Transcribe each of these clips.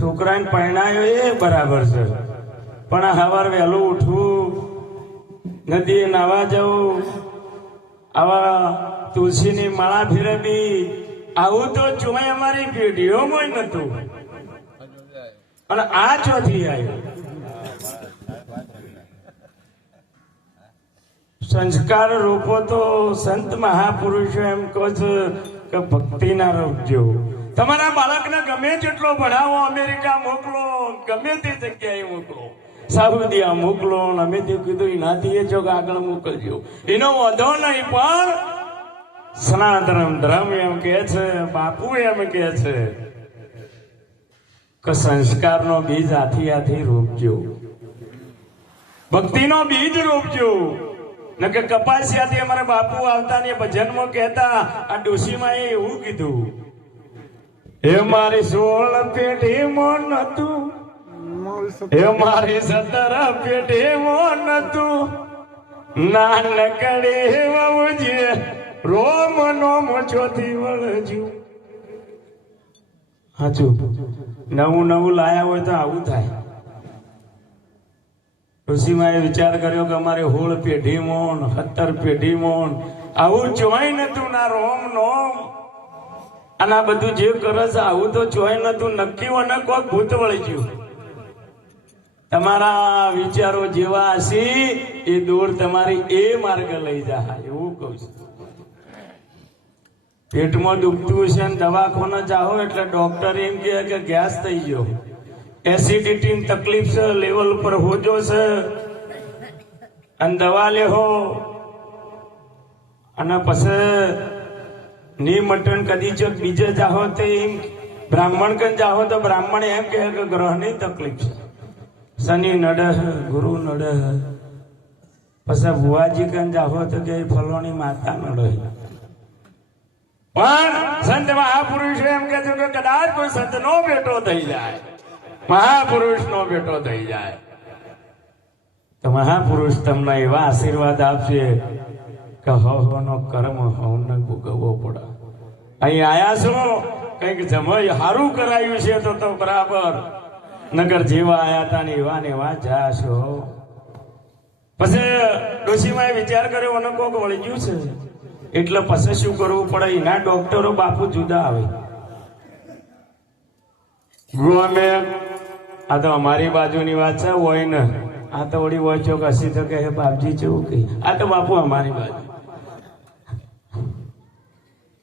છોકરાને પરણાયો એ બરાબર છે. પણ સવાર વહેલું ઉઠવું, નદીએ નાવા જવું, આવા તુલસીની માળા ફેરવી આવું તો જોઈ અમારી પેઢીઓમાં નતું અને આ ચોથી આવ્યું સંસ્કાર રૂપો તો સંત મહાપુરુષો એમ કહો છો કે ભક્તિના રોપજો તમારા બાળકને ગમે જેટલો ભણાવો, અમેરિકા મોકલો, ગમે તે જગ્યાએ મોકલો. સાઉદીયા મોકલો અમે તે કીધું, એનાથી એ ચોક આગળ મોકલજો. એનો વધો નહીં, પણ સનાતન ધર્મ એમ કે છે, બાપુ એમ કે છે કે સંસ્કારનો બીજ હાથી હાથી રોપજો. ભક્તિનો બીજ રોપજો. ન કે કપાસિયાથી અમારા બાપુ આવતા ને ભજનમાં કહેતા, આ ડોશીમાં એવું કીધું. એ મારી સોળ પેઢી મોન હતું એ મારી સતર પેઢી મોન હતું નાનકડી વહુજી રોમ નોમ ચોથી વળજુ હાચું. નવું નવું લાયા હોય તો આવું થાય. ઋષિમાએ વિચાર કર્યો કે અમારે હોળ પેઢી મોન હત્તર પેઢી મોન આવું જોઈ નતું ના રોમ નોમ અને આ બધું જે કરે છે, આવું તો જોઈ નતું નક્કી અને કોઈ ભૂત વળી ગયું. તમારા વિચારો જેવા હશે, એ દોર તમારી એ માર્ગ લઈ જાય એવું કહું છું. પેટમાં દુખતું છે ને દવાખાને જાઓ, એટલે ડોક્ટર એમ કહે કે ગેસ થઈ ગયો. એસિડિટી તકલીફ છે લેવલ ઉપર હોજો છે. અને દવા લેહો. અને પછી ની કદી જો બીજે જાહો તો બ્રાહ્મણ કન જાહો તો બ્રાહ્મણ એમ કહે કે ગ્રહની તકલીફ છે. શનિ નડે ગુરુ નડે પછી ભુવાજી કન જાહો તો કે ફલોની માતા નડે પણ સંત મહાપુરુષ એમ કે છે કે કદાચ કોઈ સંત નો બેટો થઈ જાય. મહાપુરુષ નો બેટો થઈ જાય. તો મહાપુરુષ તમને એવા આશીર્વાદ આપશે કે હવ નો કર્મ હવને ભોગવવો પડે. અહીં આયા છો, કંઈક જમય સારું કરાયું છે તો તો બરાબર. નગર જેવા આયા તા ને એવા ને એવા જાશો પછી ડોશીમાં વિચાર કર્યો અને કોક વળી ગયું છે. એટલે પછી શું કરવું પડે? એના ડોક્ટરો બાપુ જુદા આવે. અમે, આ તો અમારી બાજુની વાત છે, હોય ને. આ તો વળી હોય છો હસી તો કે બાપજી, જેવું કહી. આ તો બાપુ અમારી બાજુ.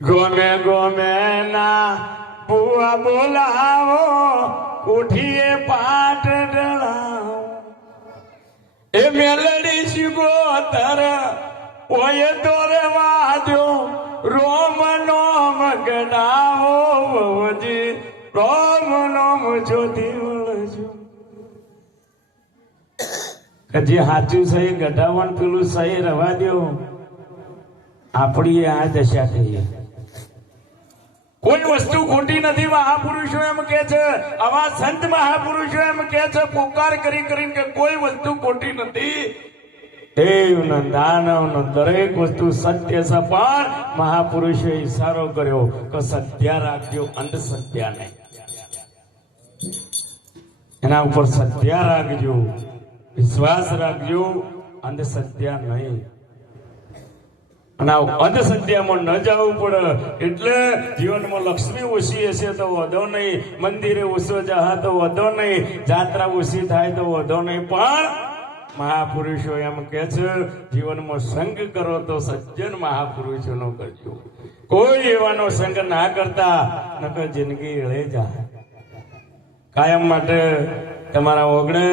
ગોમે ગમે ના બુઆ બોલાવો, ઉઠીએ પાટ ડળાવો. એ મેલડી શીખો તર ઓય દોરે વાદ્યો રોમ નોમ ગડાવો વજી રોમ નોમ જોતી વળજો. જે સાચું સહી ગઢાવણ પેલું સહી રવા દો આપણી આ દશા થઈ. કોઈ વસ્તુ ખોટી નથી, મહાપુરુષો એમ કે છે, આવા સંત મહાપુરુષો એમ કે છે, પોકાર કરી કરીને કે કોઈ વસ્તુ ખોટી નથી. દરેક વસ્તુ સત્ય છે, પણ મહાપુરુષે ઈશારો કર્યો કે સત્ય રાખજો અંધશ્રદ્ધા નહીં. એના ઉપર સત્ય રાખજો, વિશ્વાસ રાખજો અંધશ્રદ્ધા નહીં. અને આ સંધ્યામાં ન જવું પડે. એટલે જીવનમાં લક્ષ્મી ઓછી હશે તો વધો નહીં. મંદિરે ઓછો જહા તો વધો નહીં. જાત્રા ઓછી થાય તો વધો નહીં. પણ મહાપુરુષો એમ કે છે, જીવનમાં સંગ કરો તો સજ્જન મહાપુરુષોનો કરજો. કોઈ એવાનો સંગ ના કરતા, નકર જિંદગી રહે જાય. કાયમ માટે તમારા ઓગણે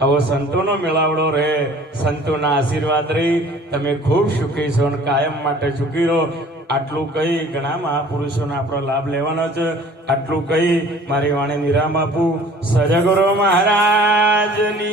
આવો સંતોનો મેળાવડો રહે, સંતોના આશીર્વાદ રહી. તમે ખૂબ સુખી છો અને કાયમ માટે સુખી રહો. આટલું કહી ઘણા મહાપુરુષોનો આપણો લાભ લેવાનો છે. આટલું કહી મારી વાણી નિરામ આપું. સજગુરુ મહારાજની.